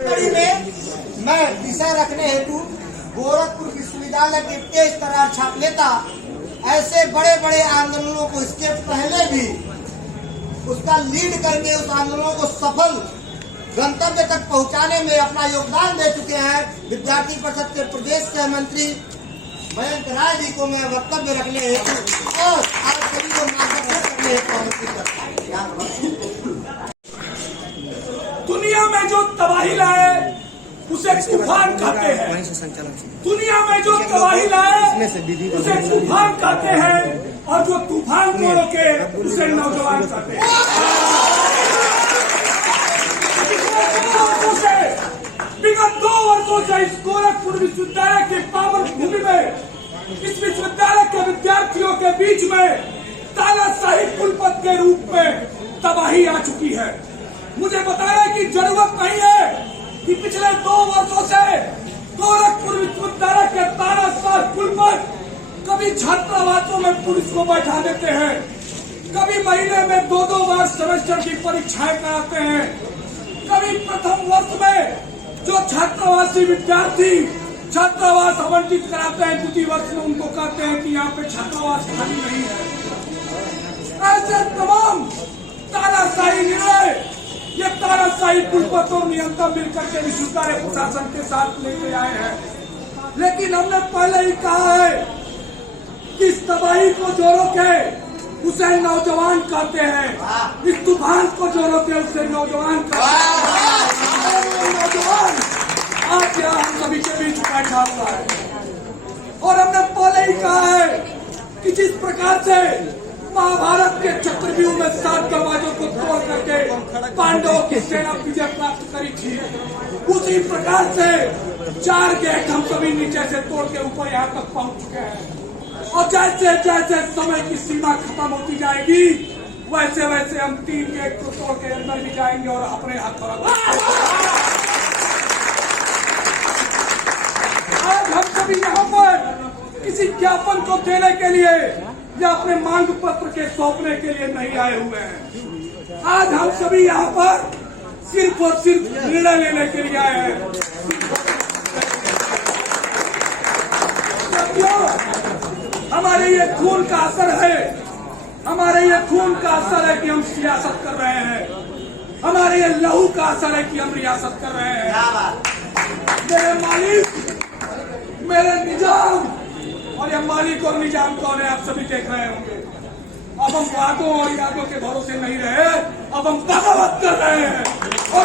कड़ी में मैं विषय रखने हेतु गोरखपुर विश्वविद्यालय के तेज तरार छाप लेता ऐसे बड़े बड़े आंदोलनों को इसके पहले भी उसका लीड करके उस आंदोलनों को सफल गंतव्य तक पहुंचाने में अपना योगदान दे चुके हैं विद्यार्थी परिषद के प्रदेश सह मंत्री मयंक राय जी को मैं वक्तव्य रखने हेतु और आप सभी को मार्गदर्शन करने हेतु। दुनिया में जो तबाही लाए उसे तूफान कहते हैं। दुनिया में जो तबाही लाए उसे तूफान कहते हैं और जो तूफान को रोके उसे नौजवान कहते हैं। विगत 2 वर्षों से इस गोरखपुर विश्वविद्यालय के पावन भूमि में इस विश्वविद्यालय के विद्यार्थियों के बीच में तानाशाही कुलपति के रूप में तबाही आ चुकी है। मुझे बताया कि जरूरत नहीं है कि पिछले 2 वर्षों से गोरखपुर विश्वविद्यालय के तानाशाह कुलपति कभी छात्रावासों में पुलिस को बैठा देते हैं, कभी महीने में 2-2 बार सेमेस्टर की परीक्षाएं कराते हैं, कभी प्रथम वर्ष में जो छात्रावासी विद्यार्थी छात्रावास आवंटित कराते हैं द्वितीय वर्ष में उनको कहते हैं कि यहाँ पे छात्रावास खाली नहीं है। ऐसे तमाम तानाशाही निर्णय ये तानाशाही कुलपति और नियंता मिलकर के विश्वविद्यालय प्रशासन के साथ लेके आए हैं। लेकिन हमने पहले ही कहा है कि इस तबाही को जो रोके उसे नौजवान कहते हैं, इस तूफान को जो रोके उसे नौजवान कहते हैं। नौजवान आज यहाँ हम सभी के बीच बैठा हुआ है और हमने पहले ही कहा है कि जिस प्रकार से महाभारत के चक्रव्यूह में 7 दरवाजों को तोड़ करके पांडवों की सेना विजय प्राप्त करी थी, उसी प्रकार से 4 गेट हम सभी नीचे से तोड़ के ऊपर यहाँ तक पहुँच चुके हैं। और जैसे जैसे समय की सीमा खत्म होती जाएगी वैसे वैसे हम 3 गेट को तोड़ के अंदर भी जाएंगे और अपने हाथ पर आज हम सभी यहाँ पर किसी ज्ञापन को देने के लिए या अपने मांग पत्र के सौंपने के लिए नहीं आए हुए हैं। आज हम सभी यहाँ पर सिर्फ और सिर्फ निर्णय लेने के लिए आए हैं। हमारे ये खून का असर है, हमारे ये खून का असर है कि हम सियासत कर रहे हैं, हमारे ये लहू का असर है कि हम रियासत कर रहे हैं। मेरे मालिक, मेरे निजाम, और ये मालिक और निजाम कौन है आप सभी देख रहे होंगे। अब हम वादों और यादों के भरोसे नहीं रहे, अब हम बगावत कर रहे हैं और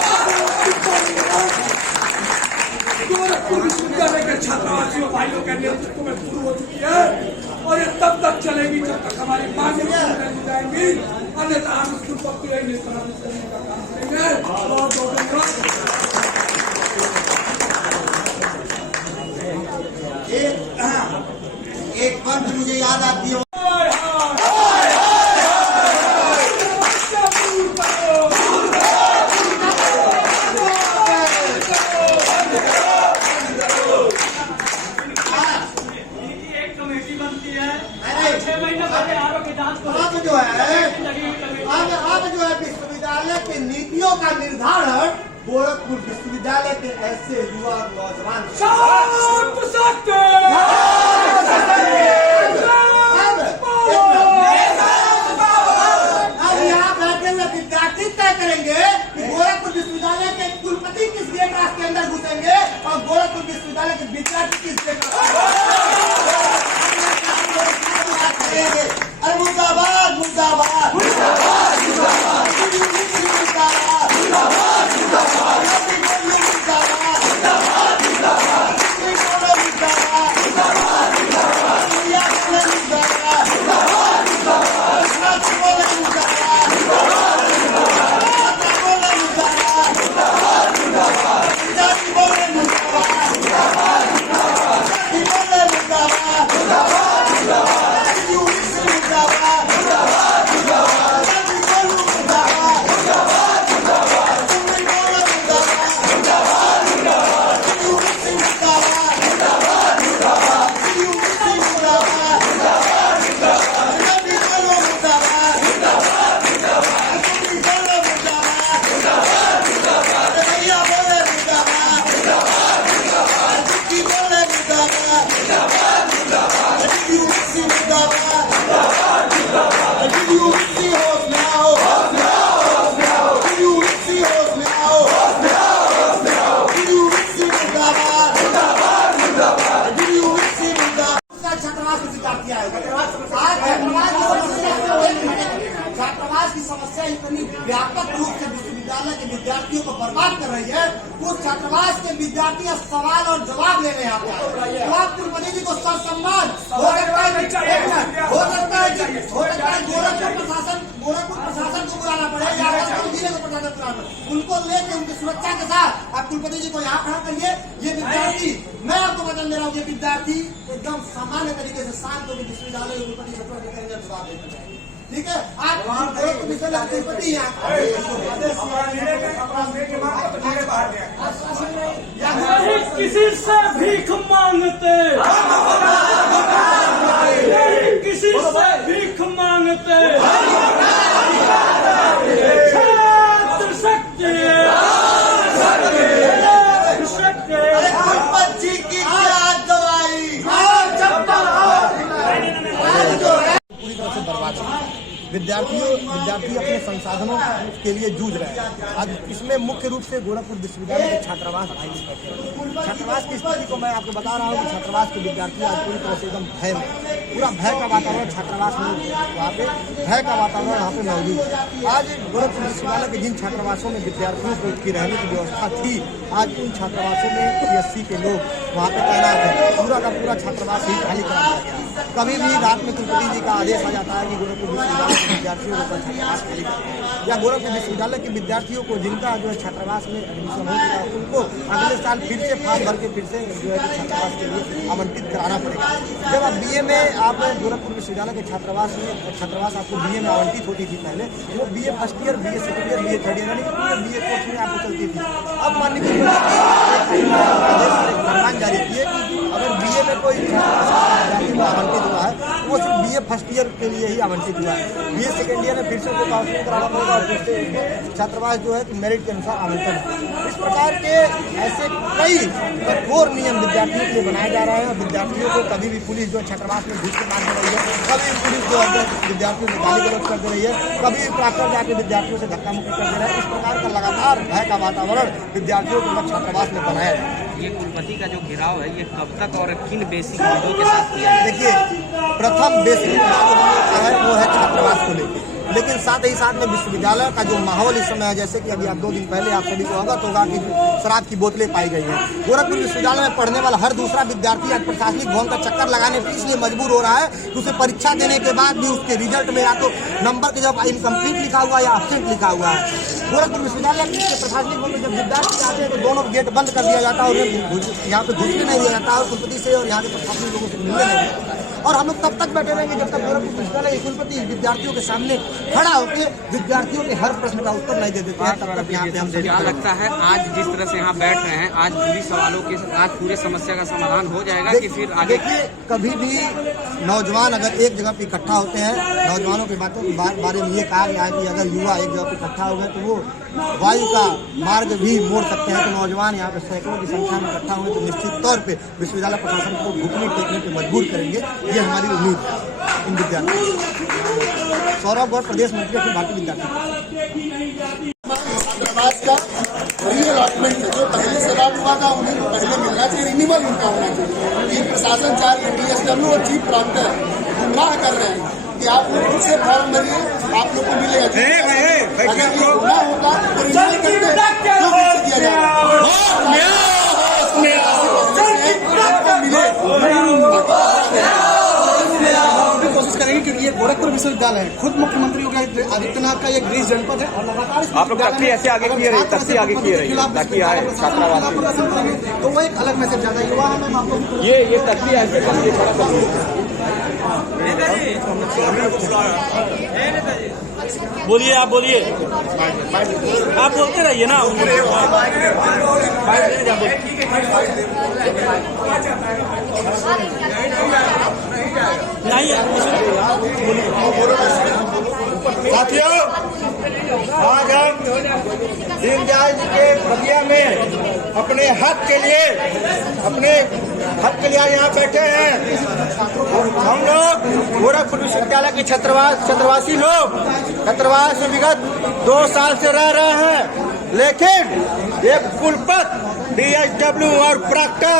गोरखपुर विश्वविद्यालय के छात्रावासियों भाइयों के नेतृत्व में शुरू हो चुकी है और ये तब तक चलेगी जब तक हमारी मांगें पूरी नहीं जाएंगी, अन्यथा हम इसको पक्की करने का काम करेंगे। एक पंच मुझे याद आती है। एक कमेटी बनती है, 6 महीने पहले आरोप की जांच को अब जो है विश्वविद्यालय के नीतियों का निर्धारण गोरखपुर विश्वविद्यालय के ऐसे युवा नौजवान अब यहाँ बैठे हुए विद्यार्थी तय करेंगे कि गोरखपुर विश्वविद्यालय के कुलपति किस गेट रास्ते के अंदर घुसेंगे और गोरखपुर विश्वविद्यालय के विद्यार्थी किस गेट करेंगे। अरे मुर्दाबाद मुर्दाबाद मुर्दाबाद मुर्दाबाद मुर्दाबाद मुर्दाबाद मुर्दाबाद मुर्दाबाद मुर्दाबाद मुर्दाबाद उस छात्रावास के विद्यार्थी सवाल और जवाब लेने यहाँ पे आए। तो आप कुलपति जी को सर सम्मान हो सकता है गोरखपुर प्रशासन को बुलाना पड़े या जिले को प्रशासन बुलाना पड़े, उनको लेके उनकी सुरक्षा के साथ आप कुलपति जी को यहाँ खड़ा करिए। ये विद्यार्थी, मैं आपको वचन दे रहा हूँ, ये विद्यार्थी एकदम सामान्य तरीके से शांत होकर विश्वविद्यालय कुलपति जवाब देते हैं। ठीक है, आप गोरखपुर विश्वविद्यालय कुलपति किसी से भीख मांगते, किसी से भीख मांगते, छात्र शक्ति, जी की दवाई पूरी तरह से बर्बाद है। विद्यार्थी अपने संसाधनों के लिए जूझ रहे हैं। आज इसमें मुख्य रूप से गोरखपुर विश्वविद्यालय के छात्रावास छात्रावास की स्थिति को मैं आपको बता रहा हूँ कि छात्रावास के विद्यार्थी आज पूरी तरह से एकदम भय में, पूरा भय का वातावरण छात्रावास में, वहाँ पे भय का वातावरण यहाँ पे मौजूद है। आज गोरखपुर विश्वविद्यालय के जिन छात्रावासों में विद्यार्थियों की रहने की व्यवस्था थी, आज उन छात्रावासों में PSC के लोग वहाँ पे तैनात हैं। पूरा का पूरा छात्रावास ही खाली करा दिया गया। कभी भी रात में कुलपति जी का आदेश आ जाता है कि गोरखपुर विश्वविद्यालय के विद्यार्थियों को छात्रावास खाली करें, या गोरखपुर विश्वविद्यालय के विद्यार्थियों को जिनका जो है छात्रावास में एडमिशन हो चुका है उनको अगले साल फिर से फॉर्म भर के फिर से जो है छात्रावास के लिए आवंटित कराना पड़ेगा। जब आप BA में आप गोरखपुर विश्वविद्यालय के छात्रावास आपको BA में आवंटित होती थी, पहले वो BA first year, BA second year, BA third year, यानी पूरे BA कोर्स में आपको चलती थी। अब माननीय फरमान जारी किए कि अगर BA में कोई विद्यार्थी आवंटित हुआ है तो वो सिर्फ BA फर्स्ट ईयर के लिए ही आवंटित हुआ है। BA सेकेंड ईयर में फिर से उनको काउंसलिंग कराना पड़ेगा और फिर से छात्रावास जो है मेरिट के अनुसार आवंटन है। इस प्रकार के ऐसे कई कठोर नियम विद्यार्थियों के लिए बनाए जा रहे हैं। और विद्यार्थियों को कभी भी पुलिस जो छात्रावास में घुस के मार दे रही है, कभी पुलिस जो है विद्यार्थियों से गाली गलौज कर दे रही है, कभी प्राक्टर जाके विद्यार्थियों से धक्का मुक्की कर दे रहा है। इस प्रकार का लगातार भय का वातावरण विद्यार्थियों को छात्रावास में बनाया जाए। ये कुलपति का जो घिराव है, ये कब तक और किन बेसिक मुद्दों के साथ किया है? देखिए, प्रथम बेसिक मुद्दा है वो है छात्रावास को लेकर, लेकिन साथ ही साथ में विश्वविद्यालय का जो माहौल इस समय है, जैसे कि अभी आप 2 दिन पहले आप सभी को अवगत होगा कि शराब की बोतलें पाई गई हैं। गोरखपुर विश्वविद्यालय में पढ़ने वाला हर दूसरा विद्यार्थी आज प्रशासनिक भवन का चक्कर लगाने पर इसलिए मजबूर हो रहा है कि उसे परीक्षा देने के बाद भी उसके रिजल्ट में या तो नंबर के जब इनकम्प्लीट लिखा हुआ या एब्सेंट लिखा हुआ है। गोरखपुर विश्वविद्यालय के प्रशासनिक भवन में जब विद्यार्थी आते हैं तो दोनों गेट बंद कर दिया जाता है और यहाँ पे घुसने नहीं दिया जाता और कुलपति से और यहाँ के प्रशासनिक लोगों से मिलने नहीं दिया जाता। और हम लोग तब तक बैठे रहेंगे जब तक गोरखपुर विश्वविद्यालय के कुलपति विद्यार्थियों के सामने खड़ा होकर विद्यार्थियों के हर प्रश्न का उत्तर नहीं दे देते हैं। तब तक यहाँ पे हम क्या लगता है आज जिस तरह से यहाँ बैठ रहे हैं, आज पूरी सवालों के आज पूरे समस्या का समाधान हो जाएगा कि फिर आगे? देखिए, कभी भी नौजवान अगर एक जगह पे इकट्ठा होते हैं, नौजवानों की बातों के बारे में ये कहा गया है कि अगर युवा एक जगह पे इकट्ठा हो गए तो वो वायु का मार्ग भी मोड़ सकते हैं। तो नौजवान यहाँ पे सैकड़ों की संख्या में इकट्ठा हुए तो निश्चित तौर पे विश्वविद्यालय प्रशासन को घुटने टेकने पर मजबूर करेंगे, ये हमारी उम्मीद है इन विद्यार्थियों। सौरभ गौड़, प्रदेश मंत्री अखिल भारतीय विद्यार्थी छात्रावास का वही अलॉटमेंट है जो पहले से अलॉट हुआ था, उन्हीं को पहले मिलना चाहिए, रिन्यूअल उनका होना चाहिए। ये प्रशासन चाह रही है, DSW और चीफ प्रॉक्टर गुमराह कर रहे हैं कि आप लोग खुद से फॉर्म भरिए, आप लोग को मिलेगा। अगर ये गुमराह होता तो रिन्यूअल करके क्यों दिया जाएगा? कोशिश करेंगे क्योंकि ये गोरखपुर विश्वविद्यालय है, खुद मुख्यमंत्री योगी आदित्यनाथ का ये गृह जनपद है और लगातार आप लोग तख्ती ऐसे आगे किए रहिए, तख्ती आगे किए रहिए ताकि आए छात्रावास में, तो वो एक अलग मैसेज जाता है। युवा हमें आपको ये तख्ती ऐसे करिए थोड़ा सा। बोलिए, आप बोलिए, आप बोलते रहिए ना। साथियों, आज हम दीनदयाल जी के बगिया में अपने हक के लिए यहाँ बैठे हैं। हम लोग गोरखपुर विश्वविद्यालय के छात्रवासी लोग छात्रावास में विगत 2 साल से रह रहे हैं, लेकिन एक कुलपति DSW और प्रॉक्टर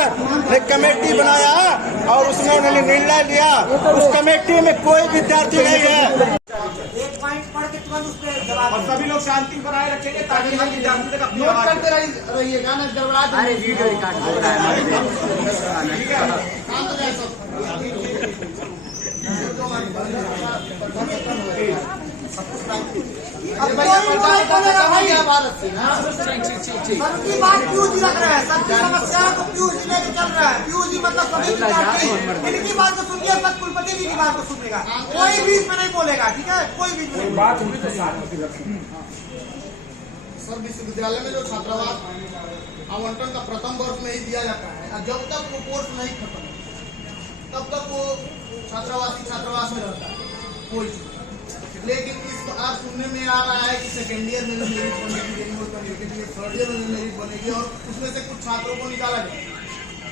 ने कमेटी बनाया और उसमें उन्होंने निर्णय लिया, उस कमेटी में कोई विद्यार्थी नहीं है। एक पॉइंट पढ़ के तुरंत उस पर और सभी लोग शांति बनाए रखेंगे ताकि हम विद्यार्थी तक अपनी नोट आवाज करते रहिएगा ना, गड़बड़ा अरे वीडियो रिकॉर्ड हो रहा है। ठीक है। काम तो जाए सब। अब कोई नहीं बोलेगा भाई। क्या बात है ना? सबकी बात पीयूष जी रख रहे हैं, सबकी समस्या को पीयूष जी लेके चल रहा है। पीयूष जी मतलब सभी विद्यार्थी इनकी बात को सुनिए, सच कुलपति जी की बात को सुनेगा, कोई बीच में नहीं बोलेगा, ठीक है, कोई बीच में नहीं। बात होगी तो साथ में रखेंगे। सर विश्वविद्यालय में जो छात्रावास आवंटन का प्रथम वर्ष में ही दिया जाता है, और जब तक वो कोर्स नहीं खत्म तब तक वो छात्रावास में रहता है कोई। लेकिन इस आज सुनने में आ रहा है कि सेकेंड ईयर में भी मेरिट बनेगी, रेन्यूअल बनेगी, थर्ड ईयर में भी मेरिट बनेगी और उसमें से कुछ छात्रों को निकाला जाएगा।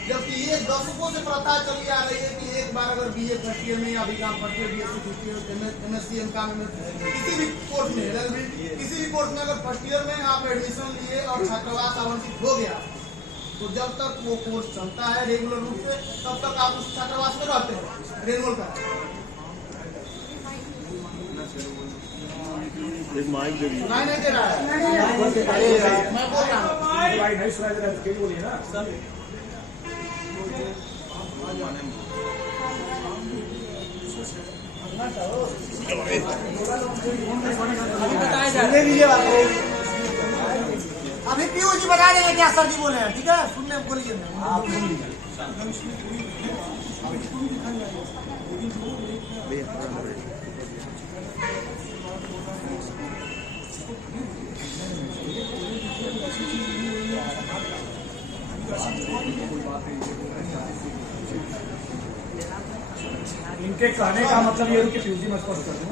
जबकि ये दशकों से प्रथा चली आ रही है कि एक बार अगर BA फर्स्ट ईयर में या BCom first year, BSc first year, MSc MCOM में किसी भी कोर्स में किसी भी कोर्स में अगर फर्स्ट ईयर में आप एडमिशन लिए और छात्रावास आवंटित हो गया तो जब तक वो कोर्स चलता है रेगुलर रूप से तब तक आप उस छात्रावास में रहते हैं, रेन्यूअल करा। एक माइक दे दीजिए। नहीं दे रहा है, मैं बोल रहा हूँ। भाई नहीं सुनाई दे रहा है, तो बोलिए ना। अभी पीयूष जी बता देंगे क्या सर जी बोले हैं, ठीक है, सुनने बोलिए। इनके कहने का मतलब ये है कि पीयूष जी मैं स्पष्ट कर दूं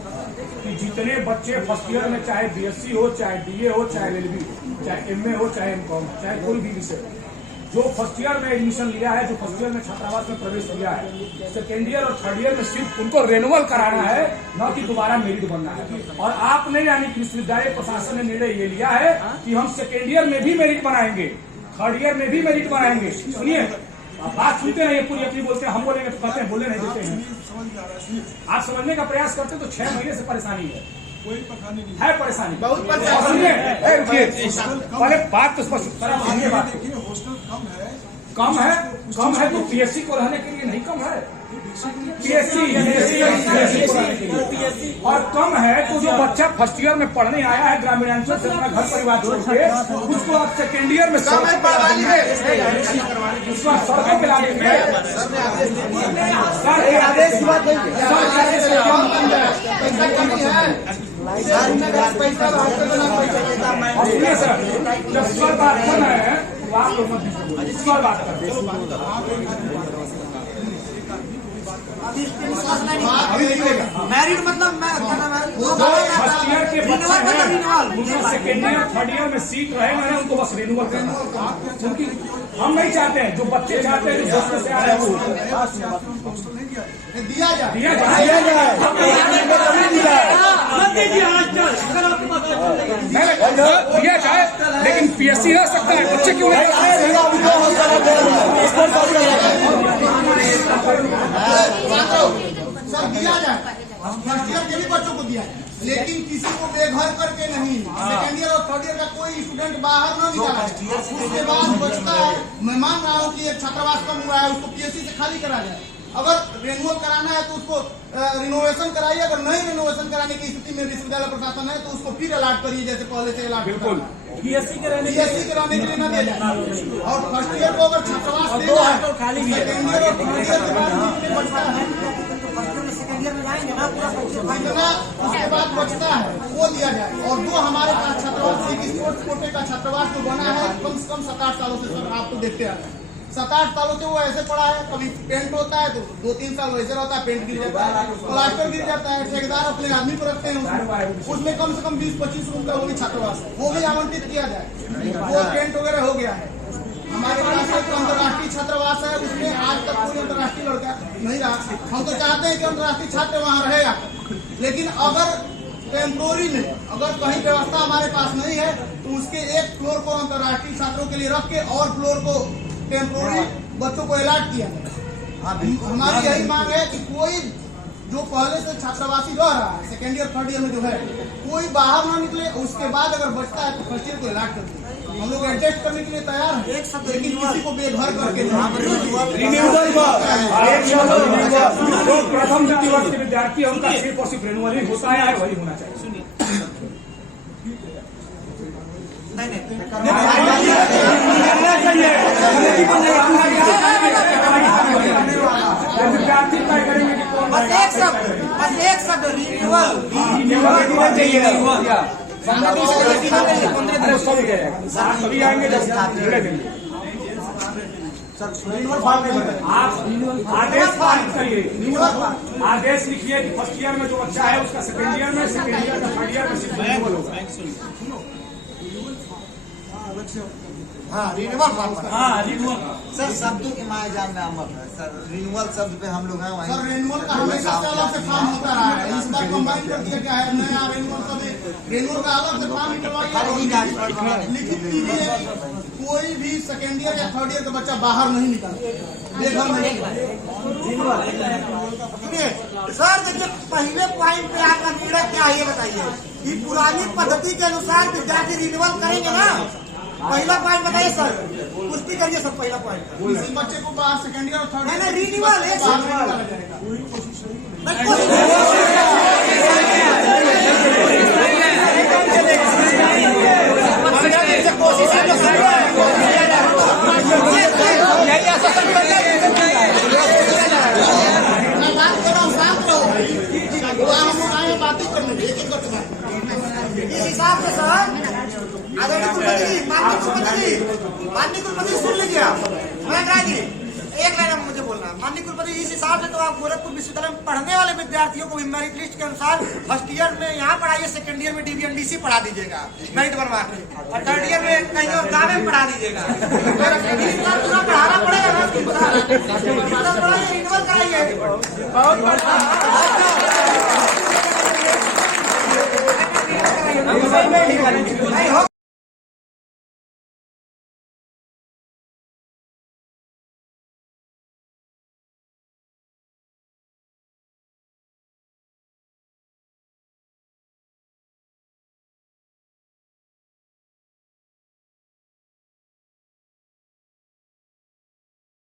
कि जितने बच्चे फर्स्ट ईयर में चाहे BSc हो, चाहे DA हो, चाहे LLB, चाहे MA हो, चाहे MCOM, चाहे कोई भी विषय, जो फर्स्ट ईयर में एडमिशन लिया है, जो फर्स्ट ईयर में छात्रावास में प्रवेश लिया है, सेकेंड ईयर और थर्ड ईयर में सिर्फ उनको रेन्युअल कराना है, न कि दोबारा मेरिट बनना है। और आपने यानी कि विश्वविद्यालय प्रशासन ने निर्णय ये लिया है कि हम सेकेंड ईयर में भी मेरिट बनाएंगे, थर्ड ईयर में भी मेरिट बनाएंगे। सुनिए, बात सुनते नहीं, पूरी अपनी बोलते हैं, हम बोलेंगे तो कहते हैं बोले नहीं देते हैं। आप समझने का प्रयास करते तो 6 महीने से परेशानी है परेशानी बहुत परेशानी है। रुकिए, पहले बात तो स्पष्ट बात कम है तो PSC को रहने के लिए नहीं कम है, PSC और कम है तो जो बच्चा फर्स्ट ईयर में पढ़ने आया है ग्रामीणांचल से अपना घर परिवार छोड़ के, उसको आप सेकेंड ईयर में उसको सड़कों पे लाने में आदेश की बात सर, जब सर बात करना है तो आप लोग मत बात करें। मैरिड मतलब मैं फर्स्ट ईयर के बच्चे हैं, सेकेंड ईयर थर्ड ईयर में सीट रहेगा ना, उनको बस रिन्यूअल करना, क्योंकि हम नहीं चाहते हैं, जो बच्चे चाहते हैं जो दूसरे से आ रहे हैं वो दिया जाए। दिया जाए, लेकिन PSC रह सकता है, बच्चे क्यों नहीं? सर दिया जाए, फर्स्ट ईयर के भी बच्चों को दिया जाए, लेकिन किसी को बेघर करके नहीं। सेकेंड ईयर और थर्ड ईयर का कोई स्टूडेंट बाहर न निकाला, उसके बाद बचता है। मैं मान रहा हूँ कि एक छात्रावास कम हुआ है, उसको PSC से खाली करा जाए। अगर रिन्यूअल कराना है तो उसको रिनोवेशन कराइए, अगर नहीं रिनोवेशन कराने की स्थिति में विश्वविद्यालय प्रशासन है तो उसको फिर अलाट करिए जैसे पहले से अलाट। बिल्कुल BSc कराने के लिए न दिया जाए। और फर्स्ट ईयर को अगर छात्रावास देना है, सेकेंड ईयर और थर्ड ईयर के बाद जितने बचता है, उसके बाद बचता है वो दिया जाए। और जो हमारे पास छात्रावास एक स्पोर्ट्स कोटे का छात्रावास जो बना है कम से कम 7-8 सालों से, सर आपको देखते आ रहे हैं 7-8 सालों से वो ऐसे पड़ा है। कभी पेंट होता है तो 2-3 साल वैसे रहता है, पेंट गिर जाता है, प्लास्टर गिर जाता है, ठेकेदार अपने आदमी को रखते हैं उसमें कम से कम 20-25 रूम का वो भी छात्रावास है, वो भी आवंटित किया जाए। वो पेंट वगैरह हो गया है। हमारे पास एक अंतर्राष्ट्रीय छात्रावास है, उसमें आज तक कोई अंतर्राष्ट्रीय लड़का नहीं रहा। हम तो चाहते हैं कि अंतर्राष्ट्रीय छात्र वहाँ रहेगा, लेकिन अगर टेम्पोरी में अगर कहीं व्यवस्था हमारे पास नहीं है तो उसके एक फ्लोर को अंतर्राष्ट्रीय छात्रों के लिए रख के और फ्लोर को टेम्पोरी बच्चों को अलॉट किया जाए। हमारी यही मांग है कि कोई जो पहले से छात्रावासी रह रहा है सेकेंड ईयर थर्ड ईयर में जो है कोई बाहर ना निकले, उसके बाद अगर बचता है तो फर्स्ट ईयर को अलॉट कर दें। हम लोग एडजस्ट करने के लिए तैयार हैं, लेकिन किसी को बेघर करके नहीं। जो प्रथम द्वितीय वर्ष के विद्यार्थी है उनका सिर्फ और सिर्फ रिन्यूअल ही होता है, वही होना चाहिए। विद्यार्थी तय करेंगे कि कौन बस एक शब्द रिन्यूअल। सभी आएंगे जब धीरे देंगे। आप आदेश पारित करिए, आदेश लिखिए कि फर्स्ट ईयर में जो बच्चा है उसका सेकेंड ईयर में, सेकेंड ईयर का थर्ड ईयर में सिर्फ रिन्यूअल होगा। हाँ रिन्यूअल फॉर्म। हाँ रिन्यूअल सर शब्दों के मायाजाल में अमर है सर। रिन्यूअल शब्द पे हम लोग हैं वहीं। सर रिन्यूअल का हमेशा से अलग से फॉर्म होता रहा है, इस बार कंबाइन कर दिया गया है नया रिन्यूअल का। रिन्यूअल का अलग से फॉर्म निकलवाइए, लिखित कीजिए कोई भी सेकेंड ईयर या थर्ड ईयर का बच्चा बाहर नहीं निकले, बेघर नहीं। सर देखिए पहले पॉइंट पे आपका निर्णय क्या है ये बताइए कि पुरानी पद्धति के अनुसार विद्यार्थी रिन्यूअल करेंगे ना? पहला पॉइंट बताइए सर, पुष्टि करिए सर। पहला पॉइंट किसी बच्चे को बाहर सेकेंड ईयर और थर्ड नहीं रिन्यूअल है इस हिसाब से सर आदरणीय कुलपति जी, माननीय कुलपति सुन लीजिए। मैं जी एक लाइन मुझे बोलना है। माननीय कुलपति इस हिसाब से तो आप गोरखपुर विश्वविद्यालय में पढ़ने वाले विद्यार्थियों को भी मेरिट लिस्ट के अनुसार फर्स्ट ईयर में यहाँ पढ़ाइए, सेकंड ईयर में डीबीएनडीसी पढ़ा दीजिएगा मेरिट बनवा के, और थर्ड ईयर में कहीं और गाँव में पढ़ा दीजिएगा। पूरा पढ़ाना पड़ेगा ना, रिन्यूअल कराइए।